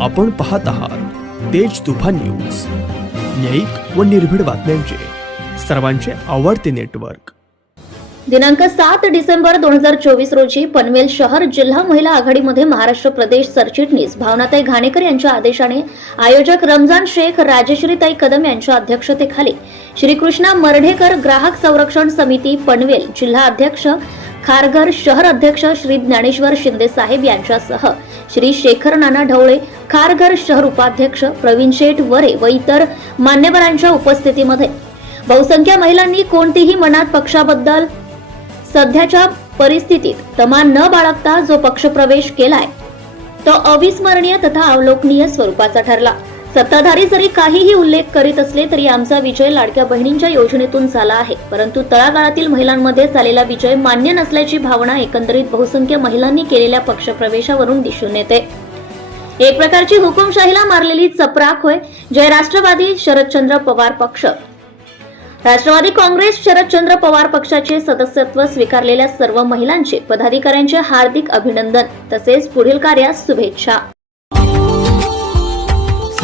आपण पाहत आहात तेज तुफा न्यूज. न्यायिक व निर्भीड बातम्यांचे. सर्वांचे आवडते नेटवर्क. दिनांक सात डिसेंबर दोन हजार चोवीस रोजी पनवेल शहर जिल्हा महिला आघाडीमध्ये महाराष्ट्र प्रदेश सरचिटणीस भावनाताई घाणेकर यांच्या आदेशाने आयोजक रमजान शेख राजश्रीताई कदम यांच्या अध्यक्षतेखाली श्रीकृष्णा मर्ढेकर ग्राहक संरक्षण समिती पनवेल जिल्हा अध्यक्ष खारघर शहर अध्यक्ष श्री ज्ञानेश्वर शिंदे साहेब यांच्यासह श्री शेखर नाना ढवळे खारघर शहर उपाध्यक्ष प्रवीण शेठ वरे व इतर मान्यवरांच्या उपस्थितीमध्ये. बहुसंख्य महिलांनी कोणतीही मनात पक्षाबद्दल सध्याच्या परिस्थितीत तमा न बाळगता जो पक्षप्रवेश केलाय तो अविस्मरणीय तथा अवलोकनीय स्वरूपाचा ठरला. सत्ताधारी जरी काहीही उल्लेख करीत असले तरी आमचा विजय लाडक्या बहिणींच्या योजनेतून झाला आहे. परंतु तळागाळातील महिलांमध्ये झालेला विजय मान्य नसल्याची भावना एकंदरीत बहुसंख्य महिलांनी केलेल्या पक्षप्रवेशावरून दिसून येते. एक प्रकारची हुकुमशाहीला मारलेली चपराक होय जय राष्ट्रवादी शरदचंद्र पवार पक्ष. राष्ट्रवादी काँग्रेस शरदचंद्र पवार पक्षाचे सदस्यत्व स्वीकारलेल्या सर्व महिलांचे पदाधिकाऱ्यांचे हार्दिक अभिनंदन तसेच पुढील कार्यास शुभेच्छा.